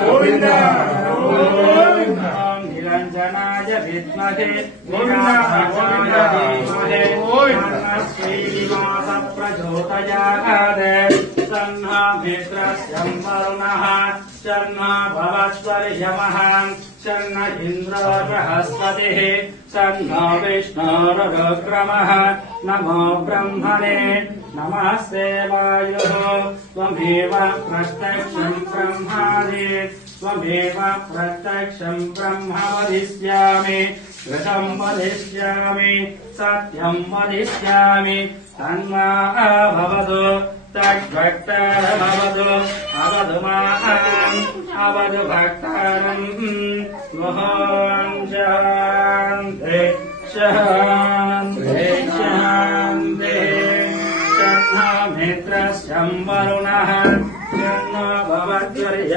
గోవింద గోవింద నిరంజనాయ విద్మహే నిరాజనాయ ధీమహి శ్రీనివాస ప్రచోదయాత్ తన్నో మిత్రస్యం వరుణః తన్నో భవస్వర్యమః తన్నో ఇంద్రో బృహస్పతిః తన్నో విష్ణురుక్రమః నమో బ్రహ్మణే నమస్తే వాయుః త్వమేవ ప్రత్యక్షం బ్రహ్మాది త్వమేవ ప్రత్యక్షం బ్రహ్మ వదిష్యామి ఘృతం వదిష్యామి సత్యం వదిష్యామి తన్మా భవతు తద్భక్తారమవతు అవతు మాం అవతు భక్తారం మహోం శాంతి శాంతి శాంతి తన్నో మిత్రస్యం వరుణః తన్నో భవద్వర్య